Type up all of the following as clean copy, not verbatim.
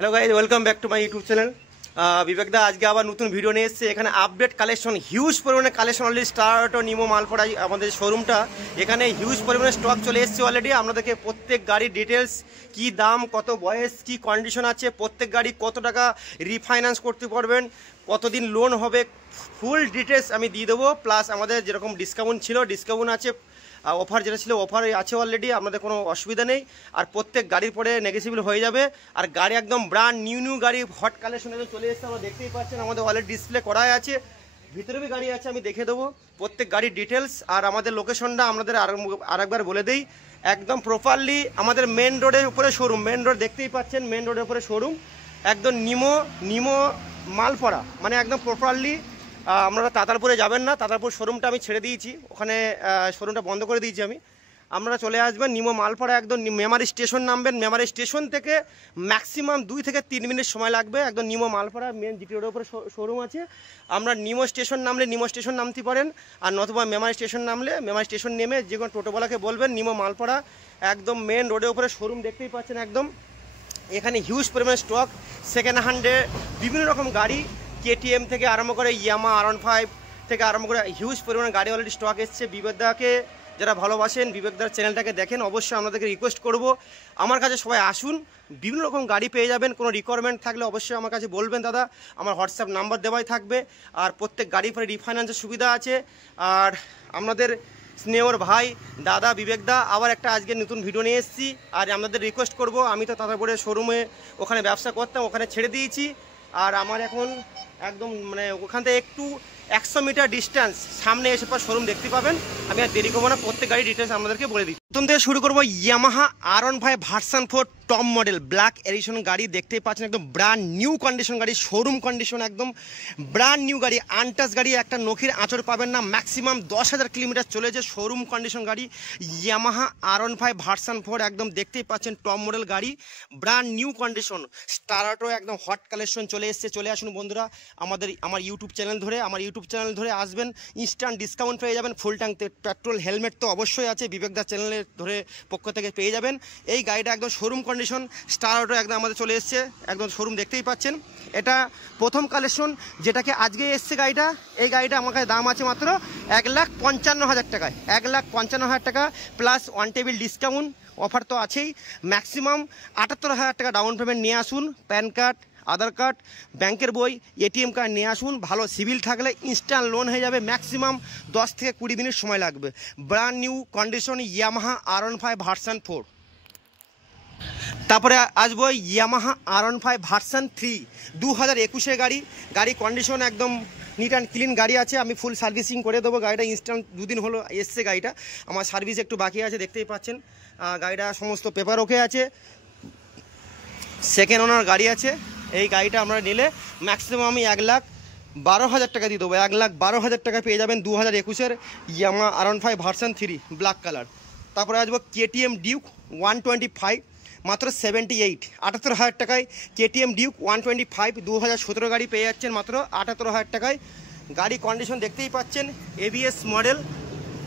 Hello guys, welcome back to my YouTube channel. বিবেকদা আজকে আবার নতুন ভিডিও নিয়ে এসেছে। এখানে আপডেট কালেকশন, হিউজ পরিমাণে কালেকশন অলরেডি স্টার্ট ও নিমো মালপড়া আমাদের শোরুমটা। এখানে হিউজ পরিমাণে স্টক চলে এসেছে অলরেডি। আপনাদেরকে প্রত্যেক গাড়ির ডিটেলস, কি দাম, কত বয়স, কি কন্ডিশন আছে, প্রত্যেক গাড়ি কত টাকা রিফাইন্যান্স করতে পারবেন, কতদিন লোন হবে, ফুল ডিটেলস আমি দিয়ে দেবো। প্লাস আমাদের যেরকম ডিসকাউন্ট ছিল, ডিসকাউন্ট আছে, অফার যেটা ছিল অফার আছে অলরেডি, আপনাদের কোনো অসুবিধা নেই। আর প্রত্যেক গাড়ির পরে নেগোসিয়েবল হয়ে যাবে। আর গাড়ি একদম ব্র্যান্ড নিউ গাড়ি, হট কালেকশন চলে এসেছে। আমরা দেখতেই পাচ্ছেন আমাদের অলরেডি ডিসপ্লে করাই আছে, ভিতরে বি গাড়ি আছে, আমি দেখে দেবো প্রত্যেক গাড়ির ডিটেলস। আর আমাদের লোকেশনটা আপনাদের আরেকবার বলে দিই, একদম প্রপারলি আমাদের মেন রোডের উপরে শোরুম। মেন রোড দেখতেই পাচ্ছেন, মেন রোডের উপরে শোরুম, একদম নিমো মালপড়া, মানে একদম প্রপারলি। আপনারা তাতারপুরে যাবেন না, তাতারপুর শোরুমটা আমি ছেড়ে দিয়েছি, ওখানে শোরুমটা বন্ধ করে দিয়েছি আমি। আপনারা চলে আসবেন নিমো মালপড়া, একদম মেমারি স্টেশন নামবেন। মেমারি স্টেশন থেকে ম্যাক্সিমাম 2 থেকে 3 মিনিট সময় লাগবে। একদম নিমো মালপড়া মেন জিটি রোডের উপরে শোরুম আছে। আমরা নিমো স্টেশন নামলে নিমো স্টেশন নামতে পারেন, আর নতুবা মেমারি স্টেশন নামলে মেমারি স্টেশন নেমে যে কোনো টোটোওয়ালাকে বলবেন নিমো মালপড়া, একদম মেন রোডের উপরে শোরুম দেখতেই পাচ্ছেন একদম। এখানে হিউজ পরিমাণে স্টক, সেকেন্ড হ্যান্ডে বিভিন্ন রকম গাড়ি, কেটিএম থেকে আরম্ভ করে ইয়ামা R15 থেকে আরম্ভ করে হিউজ পরিমাণে গাড়ি অলরেডি স্টক এসছে। বিবেকদাকে যারা ভালোবাসেন, বিবেকদার চ্যানেলটাকে দেখেন, অবশ্যই আপনাদেরকে রিকোয়েস্ট করব আমার কাছে সবাই আসুন, বিভিন্ন রকম গাড়ি পেয়ে যাবেন। কোনো রিকোয়ারমেন্ট থাকলে অবশ্যই আমার কাছে বলবেন দাদা, আমার হোয়াটসঅ্যাপ নাম্বার দেওয়াই থাকবে। আর প্রত্যেক গাড়ির পরে রিফাইন্যান্সের সুবিধা আছে। আর আপনাদের স্নেহর ভাই দাদা বিবেকদা আবার একটা আজকে নতুন ভিডিও নিয়ে এসেছি। আর আপনাদের রিকোয়েস্ট করব, আমি তো তাতারপুরে শোরুমে ওখানে ব্যবসা করতাম, ওখানে ছেড়ে দিয়েছি। আর আমার এখন একদম মানে ওখান থেকে একটু 100 মিটার ডিস্টেন্স সামনে এসে পর শোরুম দেখতে পাবেন। আমি আর দেরি করবো না, প্রত্যেক গাড়ির ডিটেলস আপনাদেরকে বলে দিচ্ছি। প্রথম থেকে শুরু করবো Yamaha R15 version 4 top model black addition গাড়ি দেখতেই পাচ্ছেন, একদম ব্র্যান্ড নিউ কন্ডিশন গাড়ি, শোরুম কন্ডিশন, একদম ব্র্যান্ড নিউ গাড়ি, আনটাচ গাড়ি, একটা নখির আঁচড় পাবেন না। ম্যাক্সিমাম 10,000 কিলোমিটার চলেছে, শোরুম কন্ডিশন গাড়ি ইয়ামাহা R15 ভার্সন 4, একদম দেখতেই পাচ্ছেন টপ মডেল গাড়ি, ব্র্যান্ড নিউ কন্ডিশন। স্টারটও একদম হট কালেকশন চলে এসছে। চলে আসুন বন্ধুরা আমার ইউটিউব চ্যানেল ধরে আসবেন, ইনস্ট্যান্ট ডিসকাউন্ট পেয়ে যাবেন। ফুল ট্যাঙ্ক পেট্রোল, হেলমেট তো অবশ্যই আছে, বিবেকদা চ্যানেলের ধরে পক্ষ থেকে পেয়ে যাবেন। এই গাড়িটা একদম শোরুম কন্ডিশন, স্টার অটো একদম আমাদের চলে এসছে, একদম শোরুম দেখতেই পাচ্ছেন। এটা প্রথম কালেকশন যেটাকে আজকে এসছে গাড়িটা। এই গাড়িটা আমার কাছে দাম আছে মাত্র 1,55,000 টাকায়, 1,55,000 টাকা plus one table discount offer তো আছেই। ম্যাক্সিমাম 78,000 টাকা ডাউন পেমেন্ট নিয়ে আসুন, প্যান কার্ড, আধার কার্ড, ব্যাংকের বই, এটিএম কার্ড নিয়ে আসুন। ভালো সিভিল থাকলে ইনস্ট্যান্ট লোন হয়ে যাবে, ম্যাক্সিমাম 10 থেকে 20 মিনিট সময় লাগবে। Brand new condition Yamaha R15 version 4। তারপরে আসবো ইয়ামাহা R15 ভার্সন 3 2021-এর গাড়ি কন্ডিশন একদম নিট অ্যান্ড ক্লিন গাড়ি আছে। আমি ফুল সার্ভিসিং করে দেবো গাড়িটা, ইনস্ট্যান্ট 2 দিন হলো এসছে গাড়িটা, আমার সার্ভিস একটু বাকি আছে, দেখতেই পাচ্ছেন। গাড়িটা সমস্ত পেপার ওকে আছে, সেকেন্ড ওনার গাড়ি আছে। এই গাড়িটা আমরা নিলে ম্যাক্সিমাম আমি 1,12,000 টাকা দিয়ে দেবো, 1,12,000 টাকা পেয়ে যাবেন 2021-এর Yamaha R15 version 3 black colour. তারপরে আসবো কেটিএম ডিউক 125 মাত্র 78,000 টাকায়। কেটিএম ডিউক 125 2017 গাড়ি পেয়ে যাচ্ছেন মাত্র 78,000 টাকায়। গাড়ি কন্ডিশন দেখতেই পাচ্ছেন, এবিএস মডেল,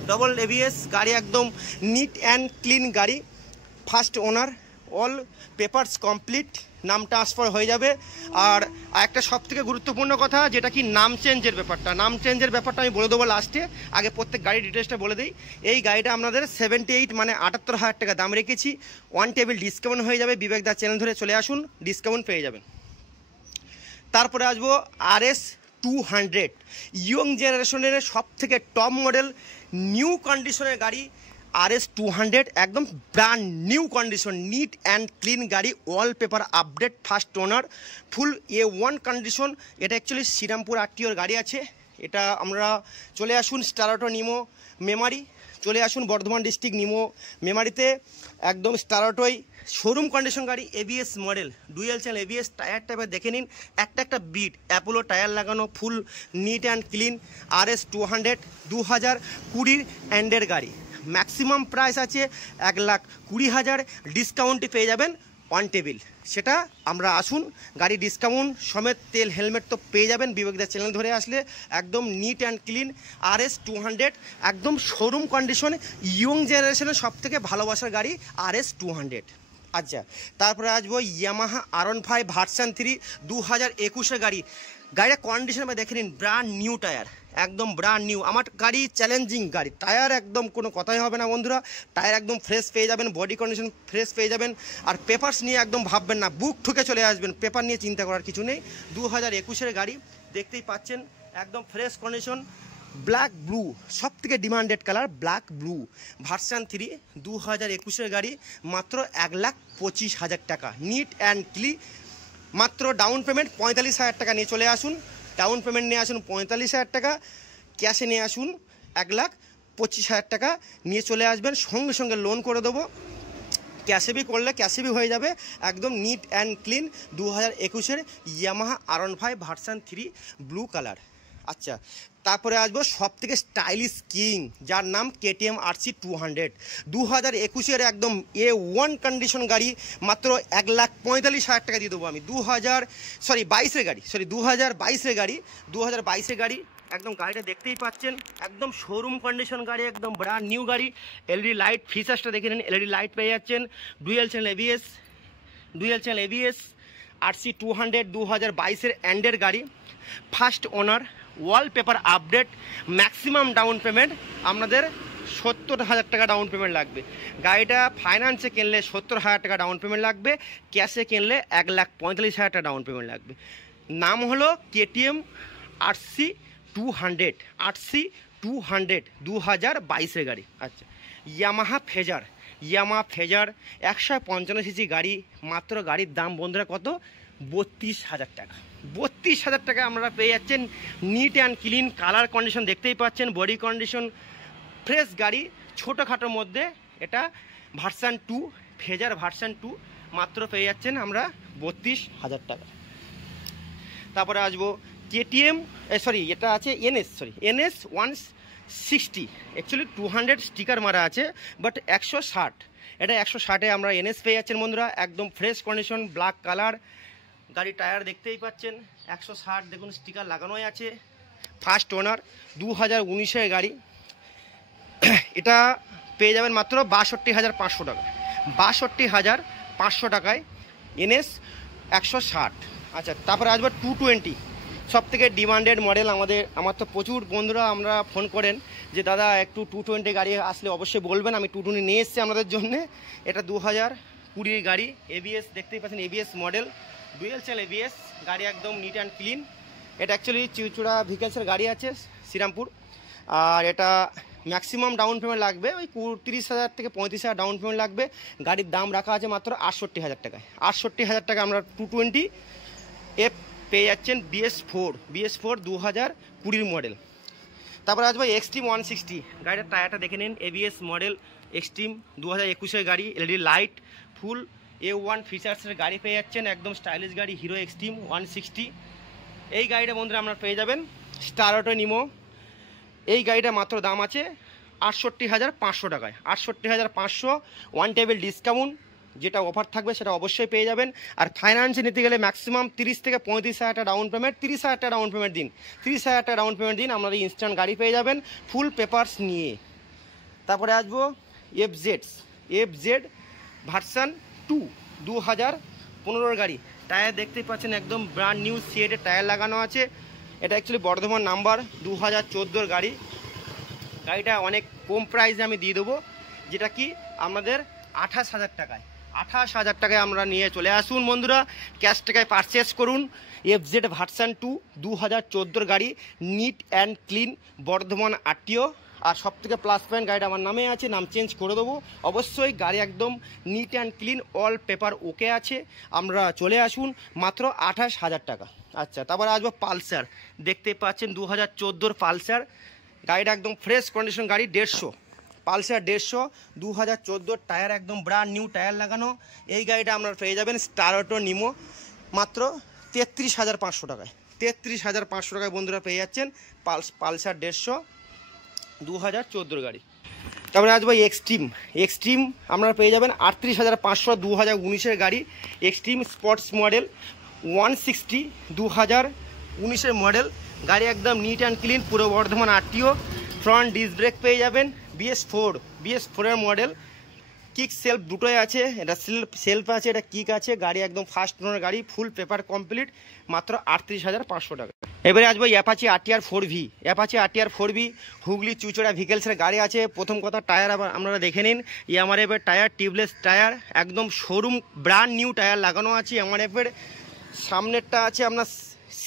ডবল এবিএস গাড়ি, একদম নিট অ্যান্ড ক্লিন গাড়ি, first owner, all papers complete, নাম ট্রান্সফার হয়ে যাবে। আর একটা সবথেকে গুরুত্বপূর্ণ কথা, যেটা কি নাম চেঞ্জের ব্যাপারটা আমি বলে দেবো লাস্টে, আগে প্রত্যেক গাড়ির ডিটেলসটা বলে দিই। এই গাড়িটা আপনাদের 78 মানে 78,000 টাকা দাম রেখেছি, ওয়ান টেবিল ডিসকাউন্ট হয়ে যাবে। বিবেকদা চ্যানেল ধরে চলে আসুন, ডিসকাউন্ট পেয়ে যাবেন। তারপরে আসবো RS200 ইয়ং জেনারেশনের সবথেকে টপ মডেল নিউ কন্ডিশনের গাড়ি RS200, একদম brand new condition, neat and clean গাড়ি, wall paper update, first owner, full A1 condition. এটা অ্যাকচুয়ালি শ্রীরামপুর আরটিওর গাড়ি আছে। এটা আমরা চলে আসুন স্টার অটো নিমো মেমারি, চলে আসুন বর্ধমান ডিস্ট্রিক্ট নিমো মেমারিতে, একদম স্টার অটোই শোরুম কন্ডিশন গাড়ি, ABS model, dual channel ABS, tyre টাইপের দেখে নিন, একটা বিট অ্যাপোলো টায়ার লাগানো, ফুল নিট অ্যান্ড ক্লিন RS200 2020 এন্ডের গাড়ি। ম্যাক্সিমাম প্রাইস আছে 1,20,000, ডিসকাউন্টে পেয়ে যাবেন অন টেবিল। সেটা আমরা আসুন, গাড়ি ডিসকাউন্ট সমেত, তেল হেলমেট তো পেয়ে যাবেন। বিবেকদার চ্যানেল ধরে আসলে একদম নিট অ্যান্ড ক্লিন RS200, একদম শোরুম কন্ডিশন, ইয়ং জেনারেশনের সবথেকে ভালোবাসার গাড়ি RS200। আচ্ছা, তারপরে আসবো ইয়ামাহা R15 ভার্সন 3 2021-এর গাড়ি। গাড়িটা কন্ডিশন দেখে নিন, ব্র্যান্ড নিউ টায়ার, একদম ব্র্যান্ড নিউ। আমার গাড়ি চ্যালেঞ্জিং গাড়ি, টায়ার একদম কোনো কথাই হবে না বন্ধুরা, টায়ার একদম ফ্রেশ পেয়ে যাবেন, বডি কন্ডিশন ফ্রেশ পেয়ে যাবেন। আর পেপারস নিয়ে একদম ভাববেন না, বুক ঠুকে চলে আসবেন, পেপার নিয়ে চিন্তা করার কিছু নেই। 2021-এর গাড়ি দেখতেই পাচ্ছেন, একদম ফ্রেশ কন্ডিশন, ব্ল্যাক ব্লু, সব থেকে demanded colour black blue, version 3 2021-এর গাড়ি, মাত্র 1,25,000 টাকা, নিট অ্যান্ড ক্লিন। মাত্র ডাউন পেমেন্ট 45,000 টাকা নিয়ে চলে আসুন, ডাউন পেমেন্ট নিয়ে আসুন 45,000 টাকা, ক্যাশে নিয়ে আসুন 1,25,000 টাকা নিয়ে চলে আসবেন, সঙ্গে সঙ্গে লোন করে দেবো। ক্যাশে বি করলে ক্যাশে বি হয়ে যাবে, একদম নিট অ্যান্ড ক্লিন 2021-এর Yamaha R15 version 3 blue colour. আচ্ছা, তারপরে আসবো সব থেকে স্টাইলিশ কিং, যার নাম KTM RC 200, 2021-এর একদম A1 কন্ডিশন গাড়ি, মাত্র 1,45,000 টাকা দিয়ে দেবো আমি। 2022-এর গাড়ি, 2022-এর গাড়ি, একদম গাড়িটা দেখতেই পাচ্ছেন, একদম শোরুম কন্ডিশন গাড়ি, একদম ব্র্যান্ড নিউ গাড়ি। এলইডি লাইট ফিচার্সটা দেখে নিন, এলইডি লাইট পেয়ে যাচ্ছেন, ডুয়েল চ্যানেল ABS, RC 200 2022-এর এন্ডের গাড়ি, first owner, wallpaper update, maximum down payment আপনাদের 70,000 টাকা ডাউন পেমেন্ট লাগবে। গাড়িটা ফাইন্যান্সে কিনলে 70,000 টাকা ডাউন পেমেন্ট লাগবে, ক্যাশে কিনলে 1,45,000 টাকা ডাউন পেমেন্ট লাগবে। নাম হলো KTM RC 200, 2022-এর গাড়ি। আচ্ছা, ইয়ামাহা ফেজার 155 সিসি গাড়ি, মাত্র গাড়ির দাম বন্ধুরা কত? 32,000 টাকা। 32,000 টাকা আপনারা পেয়ে যাচ্ছেন, NEET and clean, colour condition দেখতেই পাচ্ছেন, বডি কন্ডিশন ফ্রেশ গাড়ি, ছোটোখাটোর মধ্যে। এটা ভার্সন 2, ফেজার ভার্সন 2, মাত্র পেয়ে যাচ্ছেন আমরা 32,000 টাকা। তারপরে আসবো KTM, এটা আছে NS 160, অ্যাকচুয়ালি 200 স্টিকার মারা আছে, বাট 160, এটা 160-এ আমরা NS পেয়ে যাচ্ছেন বন্ধুরা, একদম ফ্রেশ কন্ডিশন, ব্ল্যাক কালার গাড়ি, টায়ার দেখতেই পাচ্ছেন 160, দেখুন স্টিকার লাগানোই আছে, ফার্স্ট ওনার, 2019-এর গাড়ি। এটা পেয়ে যাবেন মাত্র 62,500 টাকা, 62,500 টাকায় NS 160। আচ্ছা, তারপরে আসবে 220, সব থেকে ডিমান্ডেড মডেল। আমার তো প্রচুর বন্ধুরা আমরা ফোন করেন যে দাদা একটু 220 গাড়ি আসলে অবশ্যই বলবেন, আমি 220 নিয়ে এসেছি আপনাদের জন্য। এটা 2020 গাড়ি, ABS দেখতেই পাচ্ছেন, ABS model, dual channel ABS গাড়ি, একদম নিট অ্যান্ড ক্লিন। এটা অ্যাকচুয়ালি চিউচুড়া ভিকেলসের গাড়ি আছে, শ্রীরামপুর। আর এটা ম্যাক্সিমাম ডাউন পেমেন্ট লাগবে ওই 30,000 থেকে 35,000 ডাউন পেমেন্ট লাগবে। গাড়ির দাম রাখা আছে মাত্র 68,000 টাকায়। 68,000 টাকা আমরা 220 পেয়ে যাচ্ছেন। BS4 2020 model. তারপরে আসবে এক্সট্রিম 160, গাড়িটার টায়ারটা দেখে নিন, ABS মডেল, এক্সট্রিম 2021-এর গাড়ি, এলইডি লাইট, ফুল A1 ফিচার্সের গাড়ি পেয়ে যাচ্ছেন, একদম স্টাইলিশ গাড়ি, হিরো এক্সট্রিম 160। এই গাড়িটা বন্ধুরা আপনারা পেয়ে যাবেন স্টার অটো নিমো। এই গাড়িটা মাত্র দাম আছে 68,500 টাকায়, 68,500, ওয়ান টেবিল ডিসকাউন্ট, যেটা অফার থাকবে সেটা অবশ্যই পেয়ে যাবেন। আর ফাইন্যান্সে নিতে গেলে ম্যাক্সিমাম 30 থেকে 35,000 টাকা ডাউন পেমেন্ট, 30,000 টাকা ডাউন পেমেন্ট দিন, 30,000 টাকা ডাউন পেমেন্ট দিন, আপনারা ইনস্ট্যান্ট গাড়ি পেয়ে যাবেন ফুল পেপারস নিয়ে। তারপরে আসবো FZ ভার্সন 2 2015-এর গাড়ি। টায়ার দেখতেই পাচ্ছেন, একদম ব্র্যান্ড নিউ সিএটের টায়ার লাগানো আছে। এটা অ্যাকচুয়ালি বর্ধমান নাম্বার, 2014-এর গাড়ি। গাড়িটা অনেক কম প্রাইসে আমি দিয়ে দেবো, যেটা কি আমাদের 28,000 টাকায়। 28,000 টাকায় আমরা নিয়ে চলে আসুন বন্ধুরা, ক্যাশ টাকায় পারচেস করুন। FZ ভার্সন 2 2014-এর গাড়ি, NEET and clean, Bardhaman RTO। আর সব থেকে প্লাস পয়েন্ট, গাড়িটা আমার নামে আছে, নাম চেঞ্জ করে দেবো অবশ্যই। গাড়ি একদম neat and clean, all paper ওকে আছে, আমরা চলে আসুন মাত্র 28,000 টাকা। আচ্ছা, তারপরে আসবো পালসার, দেখতে পাচ্ছেন 2014-এর পালসার। গাড়িটা একদম ফ্রেশ কন্ডিশন গাড়ি, 150, পালসার 150 2014, টায়ার একদম ব্র্যান্ড নিউ টায়ার লাগানো। এই গাড়িটা আপনারা পেয়ে যাবেন স্টার অটো নিমো মাত্র 33,500 টাকায়। 33,500 টাকায় বন্ধুরা পেয়ে যাচ্ছেন পালসার 150 2014 গাড়ি। তারপরে আসবো এক্সট্রিম আপনারা পেয়ে যাবেন 38,500 2019-এর গাড়ি। এক্সট্রিম স্পোর্টস মডেল 160 2019-এর মডেল। গাড়ি একদম নিট অ্যান্ড ক্লিন, পুরো Bardhaman RTO। Front disc brake পেয়ে যাবেন। BS4-এর মডেল, কিক সেলফ দুটোই আছে, এটা সেলফ আছে, এটা কিক আছে। গাড়ি একদম ফার্স্ট ওনার গাড়ি, ফুল পেপার কমপ্লিট, মাত্র 38,500 টাকা। এবারে আসবো Apache RTR 4V। Apache RTR 4V Hooghly চুচড়া ভিকেলসের গাড়ি আছে। প্রথম কথা টায়ার আবার আপনারা দেখে নিন। এমআরএফের টায়ার, টিউবলেস টায়ার, একদম শোরুম ব্র্যান্ড নিউ টায়ার লাগানো আছে। এমআরএফের সামনেরটা আছে আপনার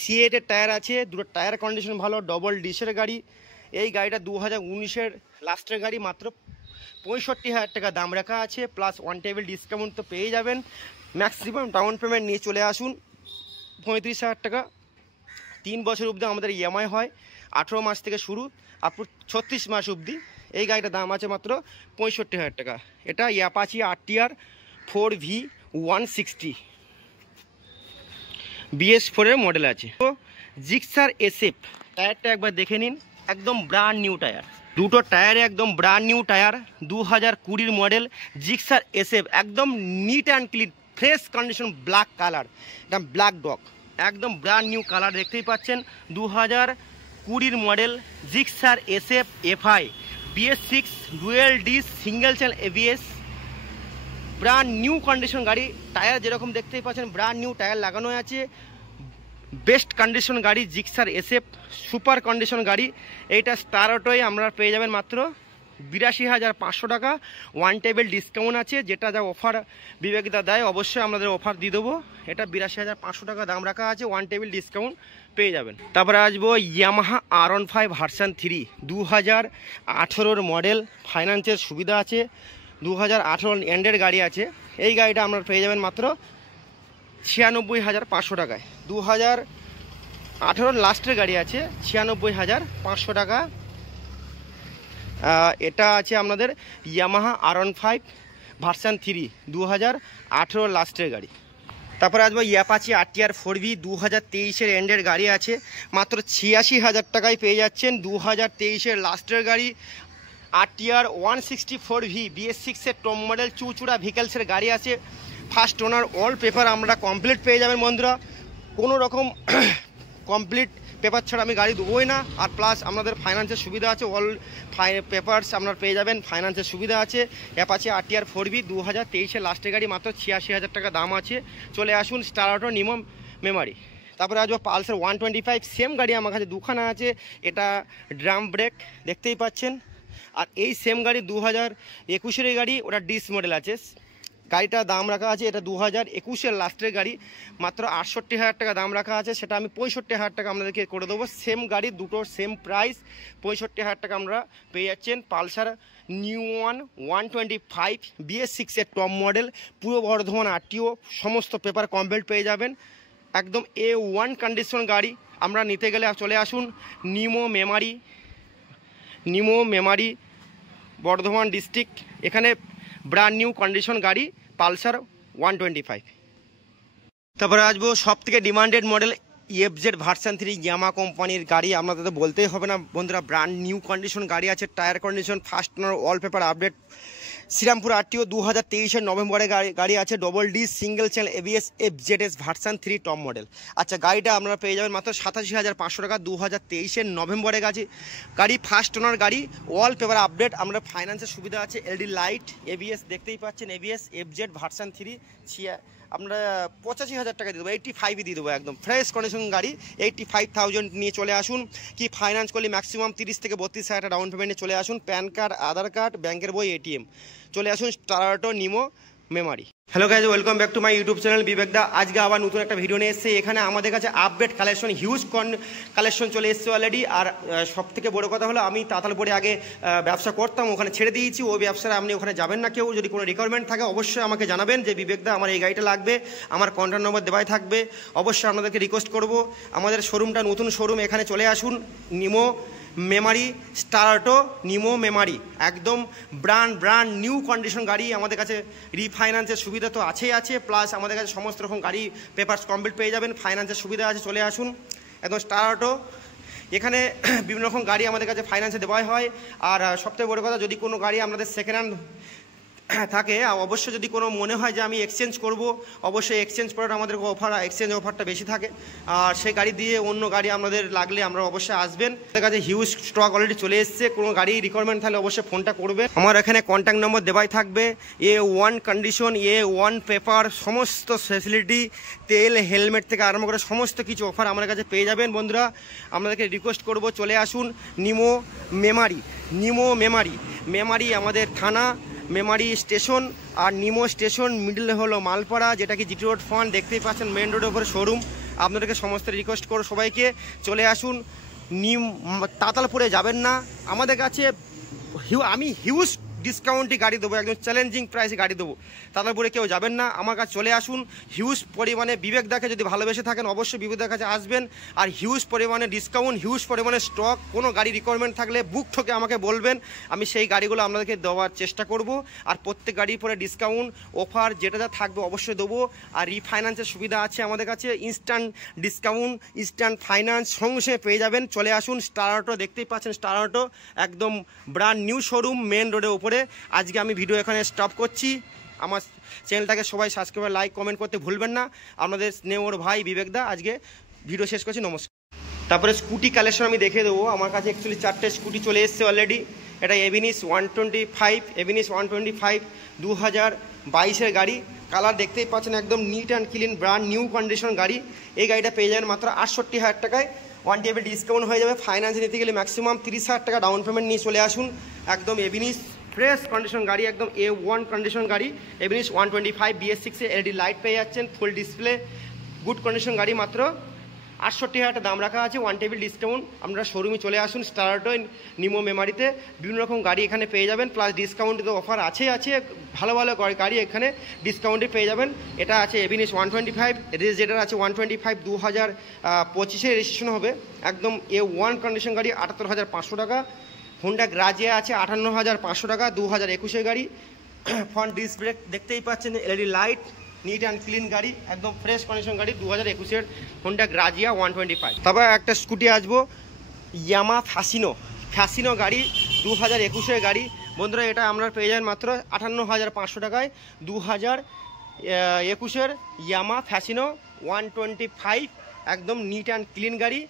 C8-এর টায়ার আছে, দুটো টায়ার কন্ডিশন ভালো, ডবল ডিসের গাড়ি। এই গাড়িটা 2019-এর লাস্টের গাড়ি, মাত্র 65,000 টাকা দাম রাখা আছে, প্লাস ওয়ান টেবিল ডিসকাউন্ট তো পেয়ে যাবেন। ম্যাক্সিমাম ডাউন পেমেন্ট নিয়ে চলে আসুন 35,000 টাকা। 3 বছর অবধি আমাদের EMI হয়, 18 মাস থেকে শুরু আপ টু 36 মাস অবধি। এই গাড়িটার দাম আছে মাত্র 65,000 টাকা। এটা অ্যাপাচি RTR 4V 160 BS4-এর মডেল আছে। তো জিক্সার SF টায়ারটা একবার দেখে নিন, একদম ব্র্যান্ড নিউ টায়ার, দুটো টায়ারে একদম ব্র্যান্ড নিউ টায়ার। 2020-এর মডেল জিক্সার SF, একদম neat and clean, fresh condition, black colour, একদম ব্ল্যাক ডগ, একদম ব্র্যান্ড নিউ কালার দেখতেই পাচ্ছেন। 2020-এর model Gixxer SF FI BS6 dual disc single channel ABS, brand new condition গাড়ি। Tyre যেরকম দেখতেই পাচ্ছেন ব্র্যান্ড নিউ টায়ার লাগানো আছে, বেস্ট কন্ডিশন গাড়ি জিক্সার SF, সুপার কন্ডিশন গাড়ি। এইটা স্টার অটোয় আমরা পেয়ে যাবেন মাত্র 82,500 টাকা। ওয়ান টেবিল ডিসকাউন্ট আছে, যেটা যা অফার বিবেকদা দেয় অবশ্যই আমাদের অফার দিয়ে দেবো। এটা 82,500 টাকা দাম রাখা আছে, ওয়ান টেবিল ডিসকাউন্ট পেয়ে যাবেন। তারপরে আসবো ইয়ামাহা R15 ভার্সন 3 2018-এর মডেল, ফাইন্যান্সের সুবিধা আছে, 2018 এন্ডের গাড়ি আছে। এই গাড়িটা আমরা পেয়ে যাবেন মাত্র 96,500 টাকায়। 2018 লাস্টের গাড়ি আছে, 96,500 টাকা। এটা আছে আপনাদের ইয়ামাহা R15 ভার্সন 3 2018 লাস্টের গাড়ি। তারপরে আসবো অ্যাপাচি RTR 4V 2023-এর এন্ডের গাড়ি আছে, মাত্র 86,000 টাকায় পেয়ে যাচ্ছেন। 2023-এর লাস্টের গাড়ি RTR 164V BS6-এর টপ মডেল চুচুড়া ভিকেলসের গাড়ি আছে, ফার্স্ট ওনার, অল পেপার আমরা কমপ্লিট পেয়ে যাবেন বন্ধুরা। কোনো রকম কমপ্লিট পেপার ছাড়া আমি গাড়ি দেবোই না। আর প্লাস আপনাদের ফাইন্যান্সের সুবিধা আছে, অল পেপারস আপনারা পেয়ে যাবেন, ফাইন্যান্সের সুবিধা আছে। অ্যাপাচি RTR 4V 2023-এর লাস্টের গাড়ি, মাত্র 86,000 টাকা দাম আছে। চলে আসুন স্টার অটো নিমো মেমারি। তারপরে আসবো পালসার 125, সেম গাড়ি আমার কাছে দুখানা আছে। এটা ড্রাম ব্রেক দেখতেই পাচ্ছেন। আর এই সেম গাড়ি 2021-এর গাড়ি, ওটা ডিস মডেল আছে। গাড়িটা দাম রাখা আছে, এটা 2021-এর লাস্টের গাড়ি, মাত্র 68,000 টাকা দাম রাখা আছে। সেটা আমি 65,000 টাকা আপনাদেরকে করে দেবো। সেম গাড়ি, দুটো সেম প্রাইস, 65,000 টাকা আমরা পেয়ে যাচ্ছেন। পালসার নিউ 125 BS6-এর টপ মডেল, পুরো বর্ধমান RTO, সমস্ত পেপার কমপ্লিট পেয়ে যাবেন, একদম A1 কন্ডিশন গাড়ি। আমরা নিতে গেলে চলে আসুন নিমো মেমারি বর্ধমান ডিস্ট্রিক্ট। এখানে ব্র্যান্ড নিউ কন্ডিশন গাড়ি পালসার 125। তারপরে আসবো সবথেকে ডিমান্ডেড মডেল FZ ভার্সন 3 ইয়ামা কোম্পানির গাড়ি। আপনাদের তো বলতেই হবে না বন্ধুরা, ব্র্যান্ড নিউ কন্ডিশন গাড়ি আছে, tyre condition first owner, all paper update, Shrirampur RTO। 2023-এর নভেম্বরে গাড়ি আছে, double D single channel ABS FZS version 3 top model. আচ্ছা, গাড়িটা আপনারা পেয়ে যাবেন মাত্র 87,500 টাকা। 2023-এর নভেম্বরে গাড়ি, ফার্স্ট ওনার গাড়ি, অল পেপার আপডেট, আমরা ফাইন্যান্সের সুবিধা আছে, LED লাইট, ABS দেখতেই পাচ্ছেন, ABS FZ ভার্সন 3 আমরা 85,000 টাকা দিয়ে দেবো, 85 দিয়ে দেবো, একদম ফ্রেশ কন্ডিশন গাড়ি। 85,000 নিয়ে চলে আসুন। কি ফাইন্যান্স করলে ম্যাক্সিমাম 30 থেকে 32,000 টাকা ডাউন পেমেন্টে চলে আসুন। প্যান কার্ড, আধার কার্ড, ব্যাংকের বই, ATM, চলে আসুন star auto Nimo Memari. Hello guys, welcome back to my YouTube channel বিবেকদা। আজকে আবার নতুন একটা ভিডিও নিয়ে এসেছে। এখানে আমাদের কাছে আপডেট কালেকশন, হিউজ কালেকশন চলে এসছে অলরেডি। আর সব থেকে বড় কথা হলো, আমি তাতালপুরে আগে ব্যবসা করতাম, ওখানে ছেড়ে দিয়েছি। ওই ব্যবসায় আপনি ওখানে যাবেন না কেউ। যদি কোনো রিকোয়ারমেন্ট থাকে অবশ্যই আমাকে জানাবেন যে বিবেকদা আমার এই গাড়িটা লাগবে, আমার কন্ট্যাক্ট নম্বর দেওয়াই থাকবে। অবশ্যই আপনাদেরকে রিকোয়েস্ট করব, আমাদের শোরুমটা নতুন শোরুম, এখানে চলে আসুন নিমো মেমারি, স্টার অটো নিমো মেমারি, একদম ব্র্যান্ড নিউ কন্ডিশন গাড়ি। আমাদের কাছে রিফাইন্যান্সের সুবিধা তো আছেই আছে, প্লাস আমাদের কাছে সমস্ত রকম গাড়ি পেপারস কমপ্লিট পেয়ে যাবেন, ফাইন্যান্সের সুবিধা আছে। চলে আসুন একদম স্টার অটো। এখানে বিভিন্ন রকম গাড়ি আমাদের কাছে ফাইন্যান্সে দেওয়া হয়। আর সবথেকে বড় কথা, যদি কোনো গাড়ি আপনাদের সেকেন্ড হ্যান্ড থাকে, অবশ্যই যদি কোনো মনে হয় যে আমি এক্সচেঞ্জ করব, অবশ্যই এক্সচেঞ্জ করার আমাদের এক্সচেঞ্জ অফারটা বেশি থাকে। আর সেই গাড়ি দিয়ে অন্য গাড়ি আমাদের লাগলে আমরা অবশ্যই আসবেন। আমাদের কাছে হিউজ স্টক অলরেডি চলে এসছে, কোনো গাড়ি রিকোয়ারমেন্ট থাকলে অবশ্যই ফোনটা করবে। আমার এখানে কন্ট্যাক্ট নম্বর দেওয়াই থাকবে। A1 কন্ডিশন, A1 পেপার, সমস্ত ফ্যাসিলিটি, তেল, হেলমেট থেকে আরম্ভ করে সমস্ত কিছু অফার আমার কাছে পেয়ে যাবেন। বন্ধুরা আপনাদেরকে রিকোয়েস্ট করব, চলে আসুন নিমো মেমারি আমাদের থানা, মেমারি স্টেশন আর নিমো স্টেশন মিডলে হলো মালপাড়া, যেটা কি জিটি রোড ফান্ড দেখতেই পাচ্ছেন, মেন রোডের উপরে শোরুম। আপনাদেরকে সমস্ত রিকোয়েস্ট করো সবাইকে চলে আসুন। তাতালপুরে যাবেন না, আমাদের কাছে আমি হিউজ ডিসকাউন্টই গাড়ি দেবো, একদম চ্যালেঞ্জিং প্রাইসে গাড়ি দেবো। তাতালপুরে কেউ যাবেন না, আমার কাছে চলে আসুন। হিউজ পরিমাণে বিবেকদাকে যদি ভালোবেসে থাকেন অবশ্যই বিবেকদার কাছে আসবেন। আর হিউজ পরিমাণে ডিসকাউন্ট, হিউজ পরিমাণে স্টক, কোনো গাড়ি রিকোয়ারমেন্ট থাকলে বুক ঠকে আমাকে বলবেন, আমি সেই গাড়িগুলো আপনাদেরকে দেওয়ার চেষ্টা করব। আর প্রত্যেক গাড়ির পরে ডিসকাউন্ট অফার যেটা যা থাকবে অবশ্যই দেবো। আর রিফাইন্যান্সের সুবিধা আছে আমাদের কাছে, ইনস্ট্যান্ট ডিসকাউন্ট, ইনস্ট্যান্ট ফাইন্যান্স সঙ্গে সঙ্গে পেয়ে যাবেন। চলে আসুন স্টার অটো, দেখতেই পাচ্ছেন স্টার অটো একদম ব্র্যান্ড নিউ শোরুম, মেন রোডের উপরে। আজকে আমি ভিডিও এখানে স্টপ করছি। আমার চ্যানেলটাকে সবাই সাবস্ক্রাইব, লাইক, কমেন্ট করতে ভুলবেন না। আমাদের স্নেহর ভাই বিবেকদা আজকে ভিডিও শেষ করছি, নমস্কার। তারপরে স্কুটি কালেকশন আমি দেখে দেবো। আমার কাছে অ্যাকচুয়ালি 4টে স্কুটি চলে এসছে অলরেডি। এটা এভিনিস 125 2022-এর গাড়ি। কালার দেখতেই পাচ্ছেন একদম neat and clean, brand new condition গাড়ি। এই গাড়িটা পেয়ে যাবেন মাত্র 68,000 টাকায়। 1 টেবিল ডিসকাউন্ট হয়ে যাবে। ফাইন্যান্সে নিতে গেলে ম্যাক্সিমাম 30,000 টাকা ডাউন পেমেন্ট নিয়ে চলে আসুন। একদম এভিনিস ফ্রেশ কন্ডিশন গাড়ি, একদম A1 কন্ডিশন গাড়ি। এভিনিস 125 BS6 এলইডি লাইট পেয়ে যাচ্ছেন, ফুল ডিসপ্লে, গুড কন্ডিশন গাড়ি। মাত্র 68,000 টাকা দাম রাখা আছে, 1 টেবিল ডিসকাউন্ট। আপনারা শোরুমে চলে আসুন স্টার অটো নিমো মেমারিতে। বিভিন্ন রকম গাড়ি এখানে পেয়ে যাবেন, প্লাস ডিসকাউন্টে তো অফার আছে ভালো ভালো গাড়ি এখানে ডিসকাউন্টে পেয়ে যাবেন। এটা আছে এভিনিস 125, যেটা আছে 125 2025-এ রেজিস্ট্রেশন হবে। একদম A1 কন্ডিশন গাড়ি, 78,500 টাকা। হোন্ডা গ্রাজিয়া আছে 58,500 টাকা, 2021-এর গাড়ি। ফ্রন্ট ডিস্ক ব্রেক দেখতেই পাচ্ছেন, LED light, NEET and clean গাড়ি, একদম ফ্রেশ কন্ডিশন গাড়ি, 2021-এর হোন্ডা গ্রাজিয়া 125। তারপর একটা স্কুটি আসবো, ইয়ামা ফ্যাসিনো গাড়ি, 2021-এর গাড়ি। বন্ধুরা এটা আমরা পেয়ে যান মাত্র 58,500 টাকায়। 2021-এর ইয়ামা ফ্যাসিনো 125, একদম নিট অ্যান্ড ক্লিন গাড়ি।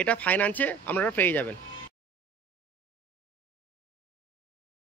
এটা ফাইন্যান্সে আপনারা পেয়ে যাবেন।